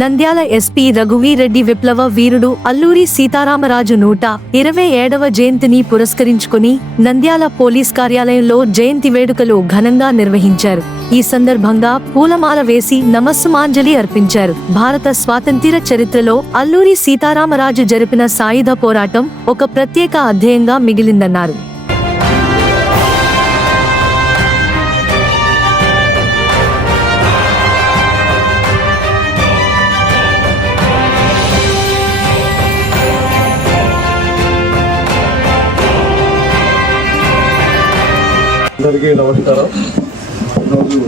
Nandyal SP Raghuveer Reddy విప్లవ వీరుడు అల్లూరి సీతారామరాజు నూట ఇరవై ఏడవ జయంతిని పురస్కరించుకుని నంద్యాల పోలీస్ కార్యాలయంలో జయంతి వేడుకలు ఘనంగా నిర్వహించారు. ఈ సందర్భంగా పూలమాల వేసి నమస్సుమాంజలి అర్పించారు. భారత స్వాతంత్ర్య చరిత్రలో అల్లూరి సీతారామరాజు జరిపిన సాయుధ పోరాటం ఒక ప్రత్యేక అధ్యయంగా మిగిలిందన్నారు. అందరికీ నమస్కారం. ఈరోజు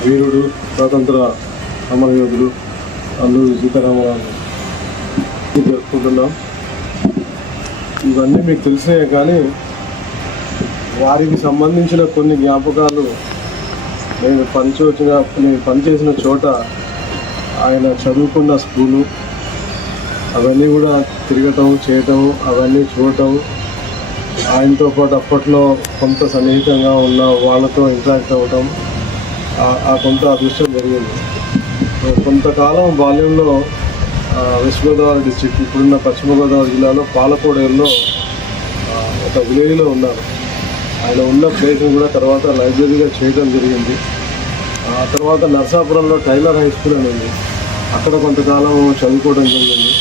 వీరుడు స్వాతంత్ర సమరయోధుడు అల్లూరి సీతారామరాజు జరుపుకుంటున్నాం ఇవన్నీ మీకు తెలిసినాయే కానీ వారికి సంబంధించిన కొన్ని జ్ఞాపకాలు నేను పనిచొచ్చిన నేను పనిచేసిన చోట ఆయన చదువుకున్న స్కూలు అవన్నీ కూడా తిరగటం చేయటం అవన్నీ చూడటం ఆయనతో పాటు అప్పట్లో కొంత సన్నిహితంగా ఉన్న వాళ్ళతో ఇంటరాక్ట్ అవ్వటం ఆ- కొంత అదృష్టం జరిగింది. కొంతకాలం బాల్యంలో వెస్ట్ గోదావరి డిస్టిక్ ఇప్పుడున్న పశ్చిమ గోదావరి జిల్లాలో పాలకోడేరులో ఒక విలేజ్లో ఉన్నారు. ఆయన ఉన్న ప్లేస్ని కూడా తర్వాత లైబ్రరీగా చేయడం జరిగింది. ఆ తర్వాత నర్సాపురంలో టైలర్ హై స్కూల్ అని ఉంది. అక్కడ కొంతకాలం చదువుకోవడం జరిగింది.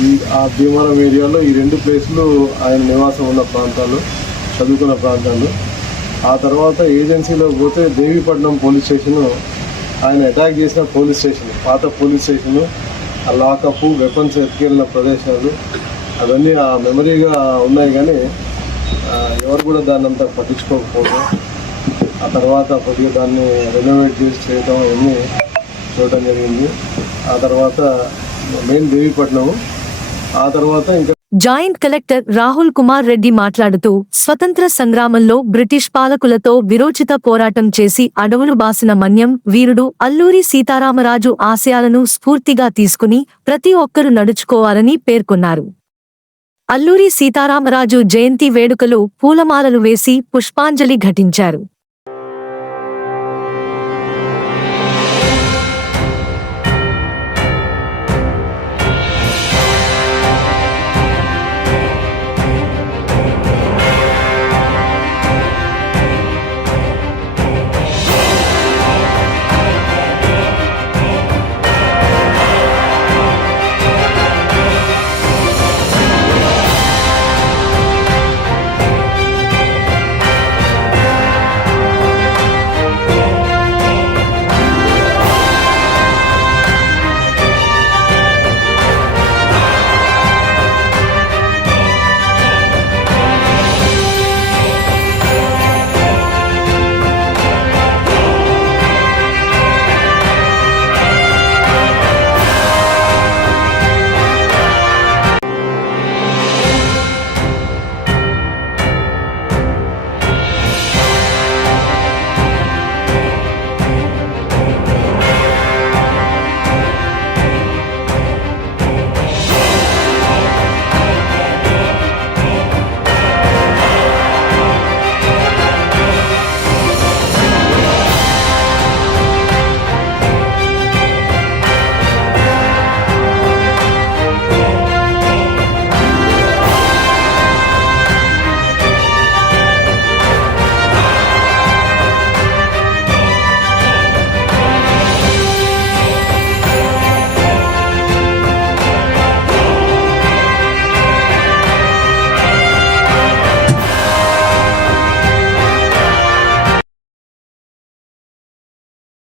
ఈ ఆ భీమవరం ఏరియాలో ఈ రెండు ప్లేసులు ఆయన నివాసం ఉన్న ప్రాంతాలు చదువుకున్న ప్రాంతాలు. ఆ తర్వాత ఏజెన్సీలో పోతే దేవీపట్నం పోలీస్ స్టేషను ఆయన అటాక్ చేసిన పోలీస్ స్టేషన్ పాత పోలీస్ స్టేషను ఆ లాకప్ వెపన్స్ ఎత్తుకెళ్ళిన ప్రదేశాలు అవన్నీ ఆ మెమరీగా ఉన్నాయి కానీ ఎవరు కూడా దాన్ని అంతా పట్టించుకోకపోవడం ఆ తర్వాత కొద్దిగా దాన్ని రెనోవేట్ చేసి చేయడం అవన్నీ చూడటం జరిగింది. ఆ తర్వాత మెయిన్ దేవీపట్నం ఆ తర్వాత ఇంకా జాయింట్ కలెక్టర్ రాహుల్ కుమార్ రెడ్డి మాట్లాడుతూ స్వతంత్ర సంగ్రామంలో బ్రిటిష్ పాలకులతో విరోచిత పోరాటం చేసి అడవులు బాసిన మన్యం వీరుడు అల్లూరి సీతారామరాజు ఆశయాలను స్ఫూర్తిగా తీసుకుని ప్రతి ఒక్కరూ నడుచుకోవాలని పేర్కొన్నారు. అల్లూరి సీతారామరాజు జయంతి వేడుకలు పూలమాలలు వేసి పుష్పాంజలి ఘటించారు.